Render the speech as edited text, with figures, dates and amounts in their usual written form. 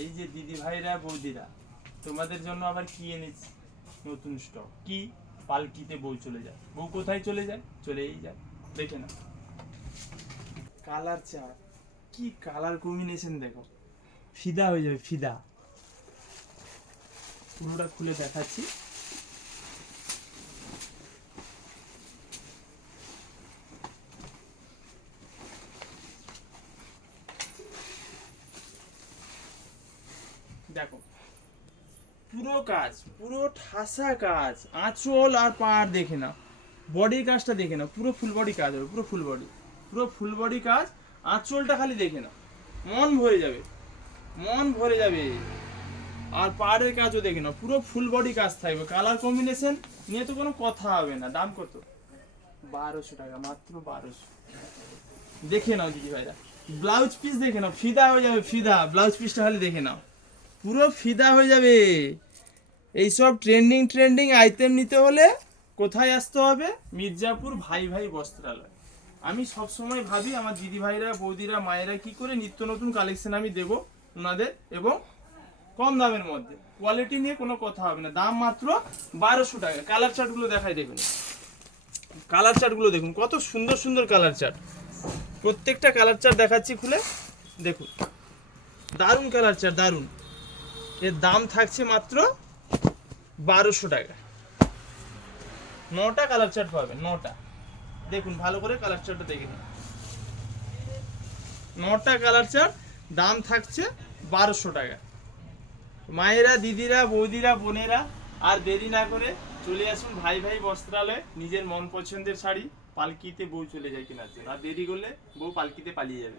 এই যে দিদি ভাইরা বৌদিরা, তোমাদের জন্য আবার কি এনেছি নতুন স্টক। কি? পালকিতে বউ চলে যায়। বউ কোথায় চলে যায়? চলেই যায়। দেখে না, কালার চার্ট, কি কালার কম্বিনেশন দেখো, ফিদা হয়ে যাবে, ফিদা। পুরোটা খুলে দেখাচ্ছি। দেখো, পুরো কাজ, পুরো ঠাসা কাজ, আঁচল আর পাড় দেখে না, বডির কাজটা দেখে না, পুরো ফুল বডি কাজ হবে, পুরো ফুল বডি, পুরো ফুল বডি কাজ। আঁচলটা খালি দেখে না, মন ভরে যাবে, মন ভরে যাবে। আর পাড়ের কাজও দেখে না, পুরো ফুল বডি কাজ থাকবে। কালার কম্বিনেশন নিয়ে তো কোনো কথা হবে না। দাম কত? 1200 টাকা, মাত্র 1200। দেখে নাও দিদি ভাইরা, ব্লাউজ পিস দেখে নাও, ফিদা হয়ে যাবে, ফিদা। ব্লাউজ পিসটা খালি দেখে নাও, পুরো ফিদা হয়ে যাবে। এইসব ট্রেন্ডিং আইটেম নিতে হলে কোথায় আসতে হবে? মির্জাপুর ভাই ভাই বস্ত্রালয়। আমি সব সময় ভাবি আমার দিদি ভাইরা বৌদিরা মায়েরা কি করে নিত্য নতুন কালেকশন আমি দেবো ওনাদের, এবং কম দামের মধ্যে। কোয়ালিটি নিয়ে কোনো কথা হবে না। দাম মাত্র 1200 টাকা। কালার চার্টগুলো দেখাই, দেখুন কালার চার্টগুলো দেখুন, কত সুন্দর সুন্দর কালার চার্ট। প্রত্যেকটা কালার চার্ট দেখাচ্ছি খুলে, দেখুন দারুণ কালার চার্ট, দারুণ। এর দাম থাকছে মাত্র 1200 টাকা। 9টা কালার চার্ট পাবেন, 9টা। দেখুন ভালো করে কালার চার্টটা দেখে নিন। 9টা কালার চার্ট, দাম থাকছে 1200 টাকা। মায়েরা, দিদিরা, বৌদিরা, বোনেরা, আর দেরি না করে চলে আসুন ভাই ভাই বস্ত্রালয়ে। নিজের মন পছন্দের শাড়ি পালকিতে বউ চলে যায় কেনার জন্য। আর দেরি করলে বউ পালকিতে পালিয়ে যাবে।